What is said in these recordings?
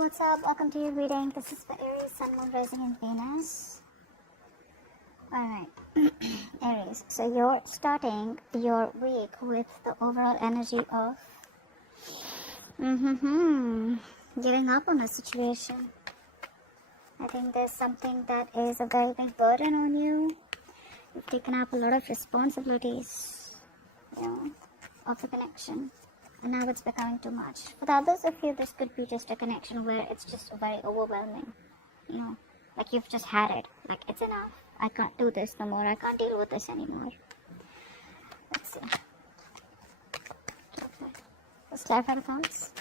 what's up? Welcome to your reading. This is for Aries, Sun, Moon, Rising, and Venus. Alright, Aries. So you're starting your week with the overall energy of giving up on a situation. I think there's something that is a very big burden on you. You've taken up a lot of responsibilities, of the connection. And now it's becoming too much. For the others of you, this could be just a connection where it's just very overwhelming. Like you've just had it. Like, it's enough. I can't do this no more. I can't deal with this anymore. Let's see. Let's clarify the thoughts.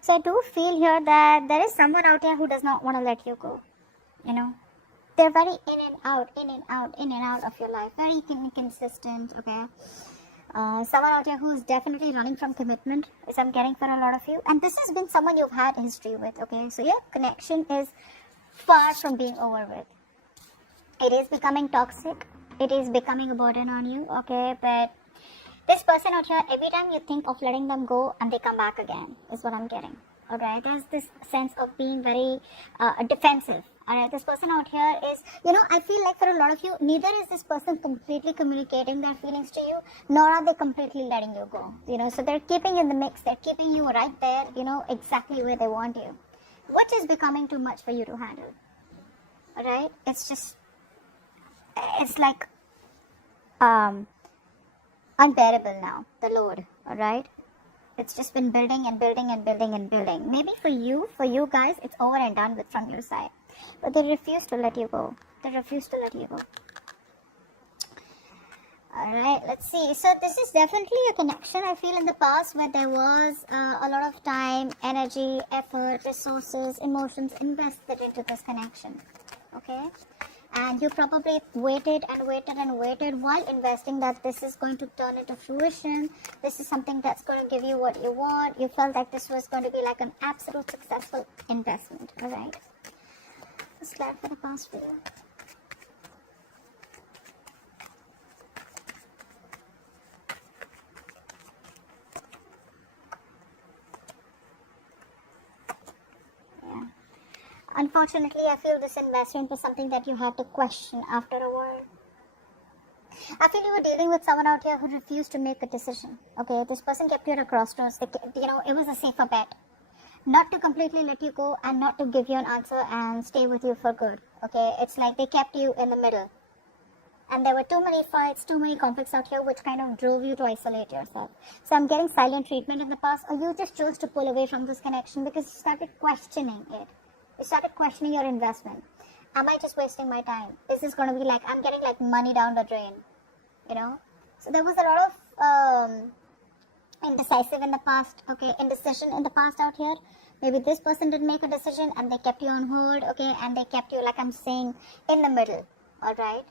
So I do feel here that there is someone out here who does not want to let you go. They're very in and out of your life. Very inconsistent, okay? Someone out here who is definitely running from commitment, is I'm getting for a lot of you. And this has been someone you've had history with, okay? So your connection is far from being over with. It is becoming toxic. It is becoming a burden on you, okay? But this person out here, every time you think of letting them go and they come back again, is what I'm getting. Alright, there's this sense of being very defensive. Alright, this person out here is, I feel like for a lot of you, neither is this person completely communicating their feelings to you, nor are they completely letting you go. So they're keeping you in the mix, they're keeping you right there, exactly where they want you. Which is becoming too much for you to handle. Alright, it's like, unbearable now, the load, alright? It's just been building and building and building and building. Maybe for you guys, it's over and done with from your side. But they refuse to let you go. Alright, let's see. So this is definitely a connection, I feel, in the past where there was a lot of time, energy, effort, resources, emotions invested into this connection. Okay? And you probably waited while investing that this is going to turn into fruition. This is something that's going to give you what you want. You felt like this was going to be like an absolute successful investment. Alright. Let's clarify the past for you. Unfortunately, I feel this investment was something that you had to question after a while. I feel you were dealing with someone out here who refused to make a decision. Okay, this person kept you at a crossroads. It was a safer bet. Not to completely let you go and not to give you an answer and stay with you for good. Okay, it's like they kept you in the middle. And there were too many fights, too many conflicts out here which kind of drove you to isolate yourself. So I'm getting silent treatment in the past, or you just chose to pull away from this connection because you started questioning it. You started questioning your investment. Am I just wasting my time? Is this going to be like, I'm getting like money down the drain? So there was a lot of indecisive in the past, okay, indecision in the past out here. Maybe this person didn't make a decision and they kept you on hold, okay, and they kept you, like I'm saying, in the middle, alright?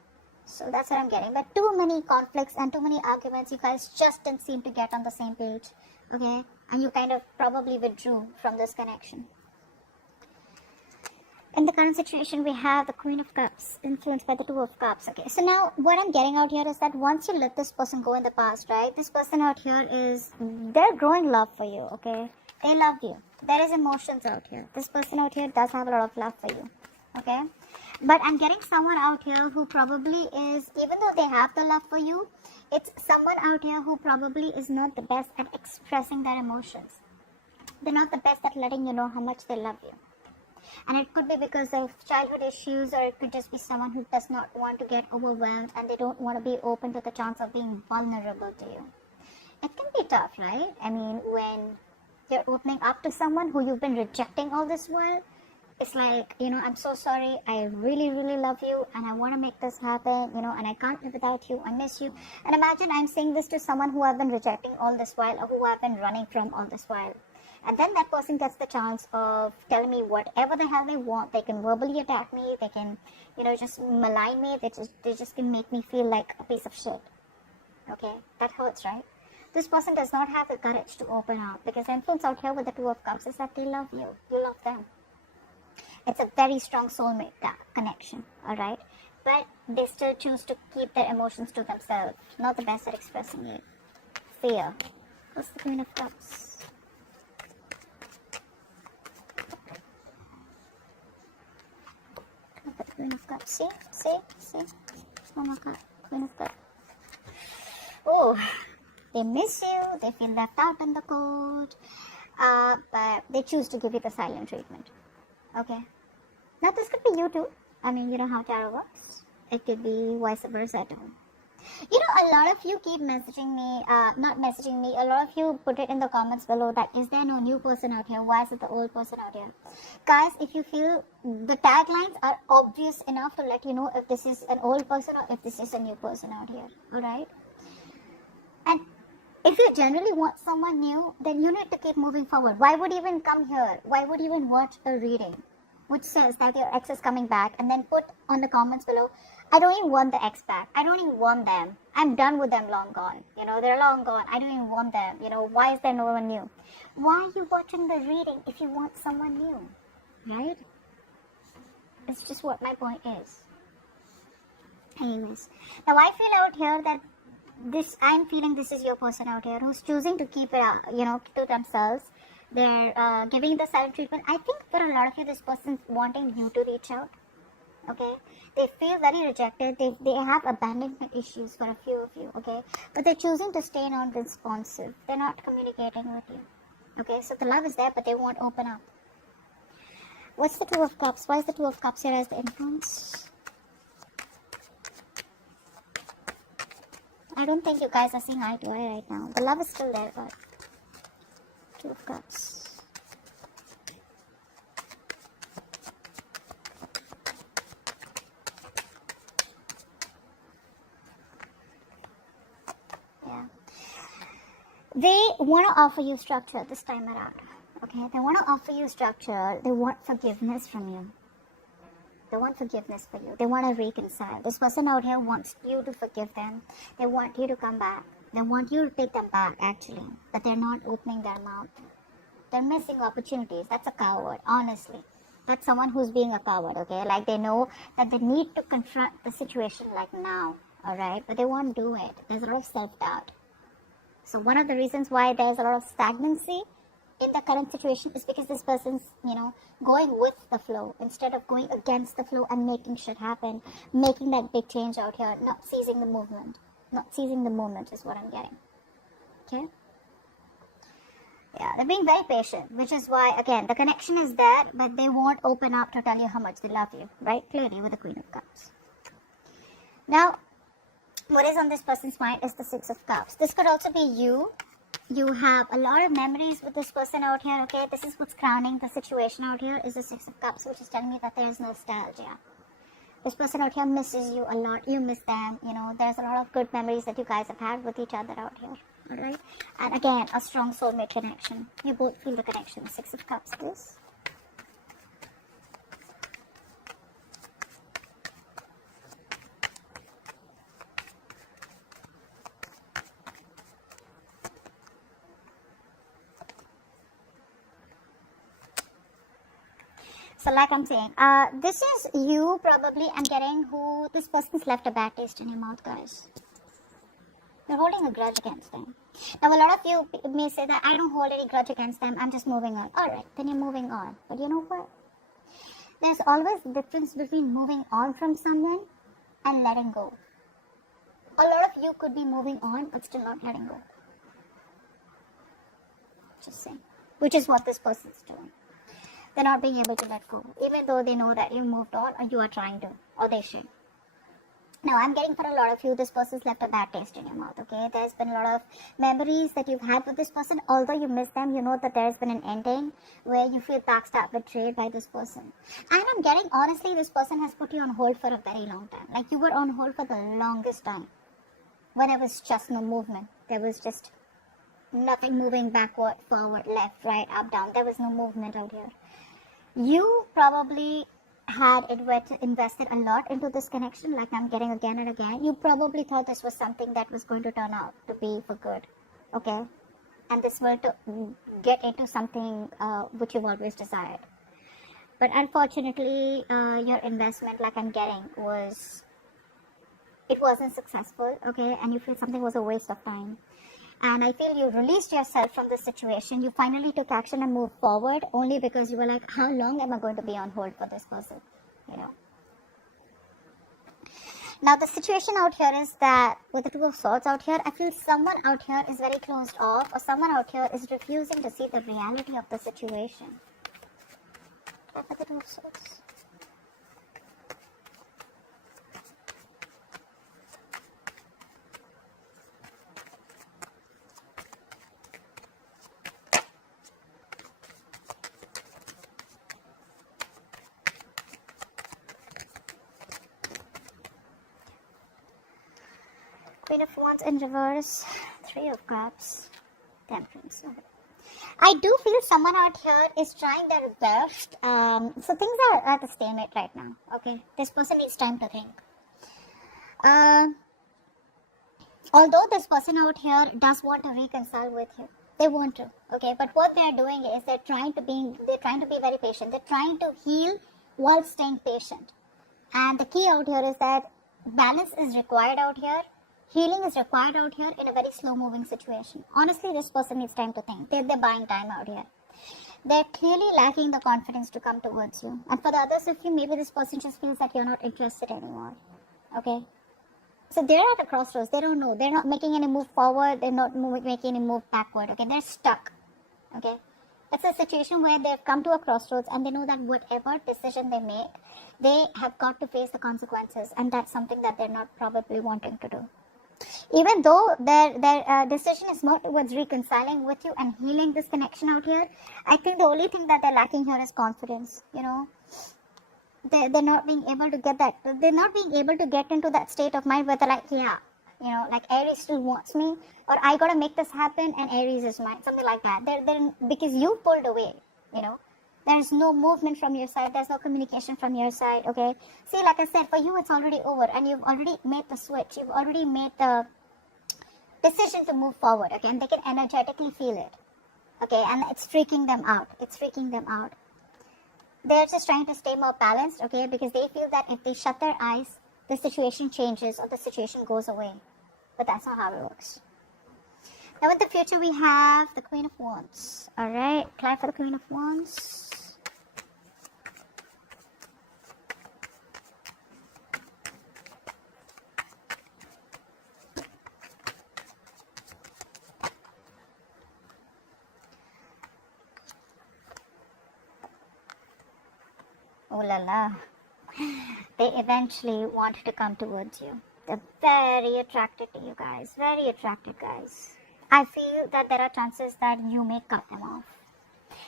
So that's what I'm getting. But too many conflicts and too many arguments, you guys just didn't seem to get on the same page, okay? And you kind of probably withdrew from this connection. In the current situation, we have the Queen of Cups, influenced by the Two of Cups. Okay, so now what I'm getting out here is that once you let this person go in the past, right, this person out here they're growing love for you, okay? They love you. There is emotions out here. This person out here does have a lot of love for you, okay? But I'm getting someone out here who probably is, even though they have the love for you, it's someone out here who probably is not the best at expressing their emotions. They're not the best at letting you know how much they love you. And it could be because of childhood issues, or it could just be someone who does not want to get overwhelmed and they don't want to be open to the chance of being vulnerable to you. It can be tough, right? I mean, when you're opening up to someone who you've been rejecting all this while, it's like, I'm so sorry, I really, really love you and I want to make this happen, and I can't live without you, I miss you. And imagine I'm saying this to someone who I've been rejecting all this while, or who I've been running from all this while. And then that person gets the chance of telling me whatever the hell they want. They can verbally attack me. They can, just malign me. They just can make me feel like a piece of shit. Okay, that hurts, right? This person does not have the courage to open up, because the influence out here with the Two of Cups is that they love you. You love them. It's a very strong soulmate connection, alright? But they still choose to keep their emotions to themselves. Not the best at expressing it. Fear. What's the Queen of Cups? Look at the Queen of Cups. See? Oh my God. Queen of Cups. Oh, they miss you. They feel left out in the cold. But they choose to give you the silent treatment. Okay? Now this could be you too. I mean, you know how tarot works. It could be vice versa too. You know, a lot of you keep messaging me, not messaging me, a lot of you put it in the comments below that is there no new person out here? Why is it the old person out here? Guys, if you feel the taglines are obvious enough to let you know if this is an old person or if this is a new person out here. Alright? And if you generally want someone new, then you need to keep moving forward. Why would you even come here? Why would you even watch a reading which says that your ex is coming back and then put on the comments below, I don't even want the ex back. I don't even want them. I'm done with them, long gone. You know, they're long gone. I don't even want them. You know, why is there no one new? Why are you watching the reading if you want someone new? Right? It's just what my point is. Anyways, now I feel out here that I'm feeling this is your person out here who's choosing to keep it, to themselves. They're giving the silent treatment. I think for a lot of you, this person's wanting you to reach out. Okay, they feel very rejected. They have abandonment issues for a few of you. Okay, but they're choosing to stay non-responsive. They're not communicating with you. Okay, so the love is there, but they won't open up. What's the Two of Cups? Why is the Two of Cups here as the influence? I don't think you guys are seeing eye to eye right now. The love is still there, but Two of Cups. Yeah. They want to offer you structure this time around. Okay? They want to offer you structure. They want forgiveness from you. They want forgiveness for you. They want to reconcile. This person out here wants you to forgive them. They want you to come back. They want you to take them back, actually. But they're not opening their mouth. They're missing opportunities. That's a coward, honestly. That's someone who's being a coward, okay? Like they know that they need to confront the situation like now, alright? But they won't do it. There's a lot of self-doubt. So one of the reasons why there's a lot of stagnancy in the current situation is because this person's, going with the flow instead of going against the flow and making shit happen, making that big change out here, not seizing the movement. Not seizing the moment is what I'm getting. Okay? Yeah, they're being very patient, which is why, again, the connection is there, but they won't open up to tell you how much they love you, right? Clearly with the Queen of Cups. Now, what is on this person's mind is the Six of Cups. This could also be you. You have a lot of memories with this person out here, okay? This is what's crowning the situation out here is the Six of Cups, which is telling me that there's nostalgia. This person out here misses you a lot. You miss them. There's a lot of good memories that you guys have had with each other out here, alright? And again, a strong soulmate connection. You both feel the connection. Six of Cups it is. So like I'm saying, this is you probably, I'm getting who this person's left a bad taste in your mouth, guys. You're holding a grudge against them. Now a lot of you may say that I don't hold any grudge against them, I'm just moving on. Alright, then you're moving on. But you know what? There's always a difference between moving on from someone and letting go. A lot of you could be moving on but still not letting go. Just saying. Which is what this person's doing. They're not being able to let go, even though they know that you moved on or you are trying to, or they should. Now, I'm getting for a lot of you, this person's left a bad taste in your mouth, okay? There's been a lot of memories that you've had with this person. Although you miss them, you know that there's been an ending where you feel backstabbed, betrayed by this person. And I'm getting, honestly, this person has put you on hold for a very long time. Like, you were on hold for the longest time. When there was just no movement. There was just nothing moving backward, forward, left, right, up, down. There was no movement out here. You probably had invested a lot into this connection, like I'm getting again and again. You probably thought this was something that was going to turn out to be for good, okay? And this were to get into something which you've always desired. But unfortunately, your investment, like I'm getting, it wasn't successful, okay? And you feel something was a waste of time. And I feel you released yourself from this situation. You finally took action and moved forward only because you were like, how long am I going to be on hold for this person? You know. Now the situation out here is that with the Two of Swords out here, I feel someone out here is very closed off, or someone out here is refusing to see the reality of the situation. Look at the Two of Swords. Queen of Wands in reverse, Three of Cups, Temperance. I do feel someone out here is trying their best. So things are at a stalemate right now. Okay, this person needs time to think. Although this person out here does want to reconcile with you, they want to. Okay, but what they're doing is they're trying to be very patient. They're trying to heal while staying patient. And the key out here is that balance is required out here. Healing is required out here in a very slow-moving situation. Honestly, this person needs time to think. They're buying time out here. They're clearly lacking the confidence to come towards you. And for the others of you, maybe this person just feels that you're not interested anymore. Okay? So they're at a crossroads. They don't know. They're not making any move forward. They're not making any move backward. Okay? They're stuck. Okay? It's a situation where they've come to a crossroads and they know that whatever decision they make, they have got to face the consequences. And that's something that they're not probably wanting to do. Even though their decision is more towards reconciling with you and healing this connection out here, I think the only thing that they're lacking here is confidence. You know, they're not being able to get that. They're not being able to get into that state of mind where they're like, yeah, you know, like Aries still wants me, or I gotta make this happen, and Aries is mine, something like that. They're because you pulled away. You know. There's no movement from your side. There's no communication from your side, okay? See, like I said, for you, it's already over. And you've already made the switch. You've already made the decision to move forward, okay? And they can energetically feel it, okay? And it's freaking them out. It's freaking them out. They're just trying to stay more balanced, okay? Because they feel that if they shut their eyes, the situation changes or the situation goes away. But that's not how it works. Now in the future, we have the Queen of Wands. Alright, apply for the Queen of Wands. Oh la la. They eventually want to come towards you. They're very attracted to you guys. Very attracted, guys. I feel that there are chances that you may cut them off.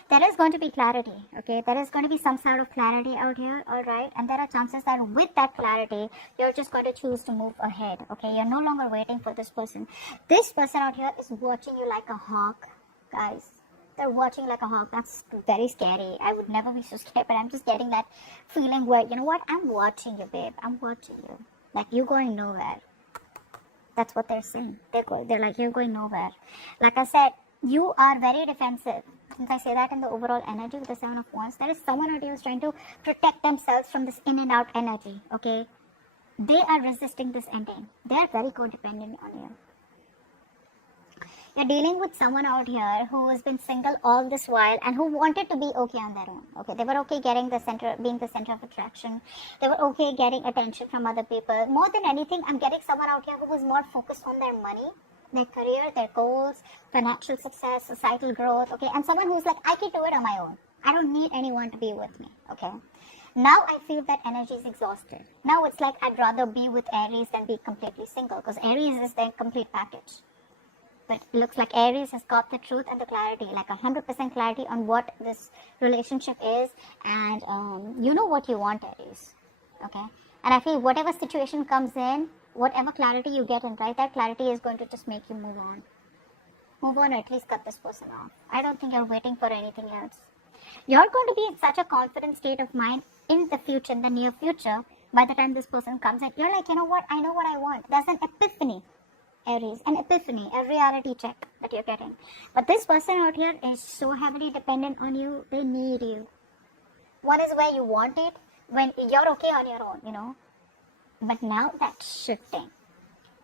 There is going to be clarity, okay? There is going to be some sort of clarity out here, alright? And there are chances that with that clarity, you're just going to choose to move ahead, okay? You're no longer waiting for this person. This person out here is watching you like a hawk, guys. They're watching like a hawk. That's very scary. I would never be so scared, but I'm just getting that feeling where, you know what? I'm watching you, babe. I'm watching you. Like, you're going nowhere. That's what they're saying. They're like, you're going nowhere. Like I said, you are very defensive. Since I say that in the overall energy with the Seven of Wands, there is someone out here who's trying to protect themselves from this in and out energy, okay? They are resisting this ending. They are very codependent on you. You're dealing with someone out here who has been single all this while and who wanted to be okay on their own. Okay, they were okay being the center of attraction. They were okay getting attention from other people. More than anything, I'm getting someone out here who was more focused on their money, their career, their goals, financial success, societal growth. Okay, and someone who's like, I can do it on my own. I don't need anyone to be with me. Okay. Now I feel that energy is exhausted. Now it's like I'd rather be with Aries than be completely single, because Aries is their complete package. But it looks like Aries has got the truth and the clarity, like 100% clarity on what this relationship is. And you know what you want, Aries. Okay? And I feel whatever situation comes in, whatever clarity you get in, right, that clarity is going to just make you move on. Move on, or at least cut this person off. I don't think you're waiting for anything else. You're going to be in such a confident state of mind in the future, in the near future, by the time this person comes in. You're like, you know what? I know what I want. There's an epiphany. Aries, an epiphany, a reality check that you're getting. But this person out here is so heavily dependent on you. They need you. One is where you want it, when you're okay on your own, you know. But now that's shifting.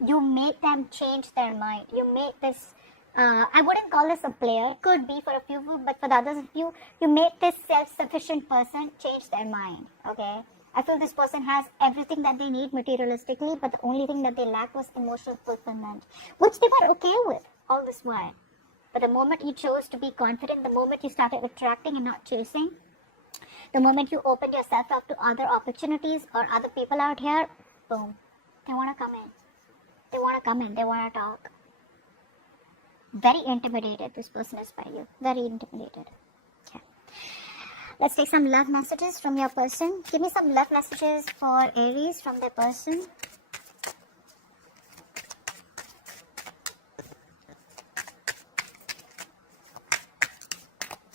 You make them change their mind. You make this, I wouldn't call this a player. Could be for a few, but for the others of you, you make this self-sufficient person change their mind, okay? I feel this person has everything that they need materialistically, but the only thing that they lack was emotional fulfillment, which they were okay with all this while. But the moment you chose to be confident, the moment you started attracting and not chasing, the moment you opened yourself up to other opportunities or other people out here, boom, they want to come in. They want to come in. They want to talk. Very intimidated this person is by you. Very intimidated. Okay. Let's take some love messages from your person. Give me some love messages for Aries from their person.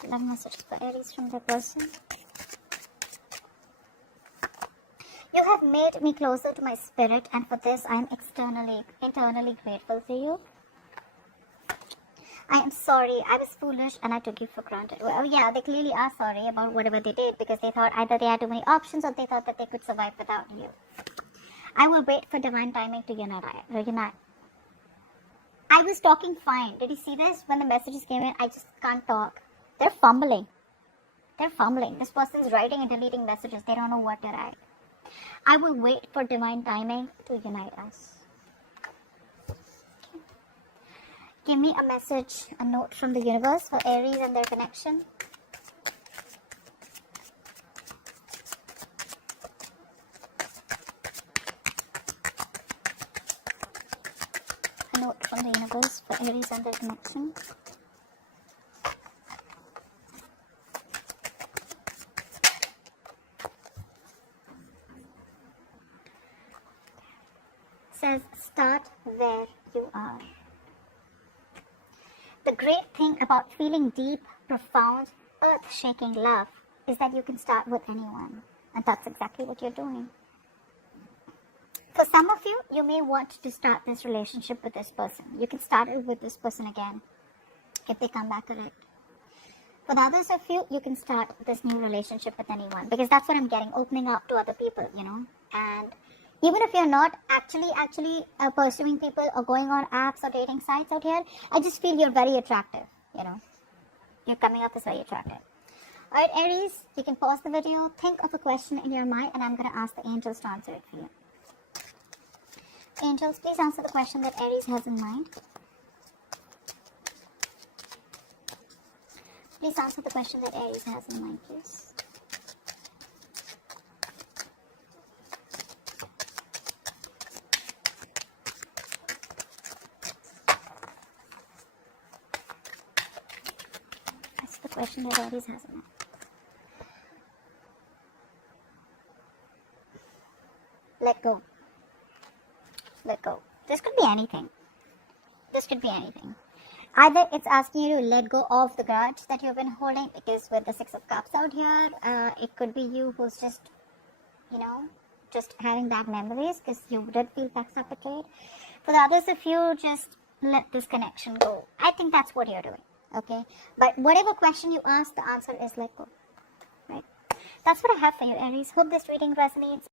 Love messages for Aries from their person. You have made me closer to my spirit, and for this I am internally grateful for you. I am sorry, I was foolish and I took you for granted. Well, yeah, they clearly are sorry about whatever they did, because they thought either they had too many options or they thought that they could survive without you. I will wait for divine timing to unite. I was talking fine. Did you see this? When the messages came in, I just can't talk. They're fumbling. This person's writing and deleting messages. They don't know what to write. I will wait for divine timing to unite us. Give me a message, a note from the universe for Aries and their connection. A note from the universe for Aries and their connection. Says, start where you are. The great thing about feeling deep, profound, earth-shaking love is that you can start with anyone. And that's exactly what you're doing. For some of you, you may want to start this relationship with this person. You can start it with this person again if they come back correct. For the others of you, you can start this new relationship with anyone, because that's what I'm getting, opening up to other people, you know. And even if you're not actually pursuing people or going on apps or dating sites out here, I just feel you're very attractive, you know. You're coming up as very attractive. Alright, Aries, you can pause the video, think of a question in your mind, and I'm going to ask the angels to answer it for you. Angels, please answer the question that Aries has in mind. Please answer the question that Aries has in mind, please. Question that Aries has in mind. Let go. Let go. This could be anything. Either it's asking you to let go of the grudge that you've been holding, because with the Six of Cups out here, it could be you who's just, you know, just having bad memories because you did feel backstabbed, betrayed. For the others of you, just let this connection go. I think that's what you're doing. Okay, but whatever question you ask, the answer is let go, right? That's what I have for you, Aries. Hope this reading resonates.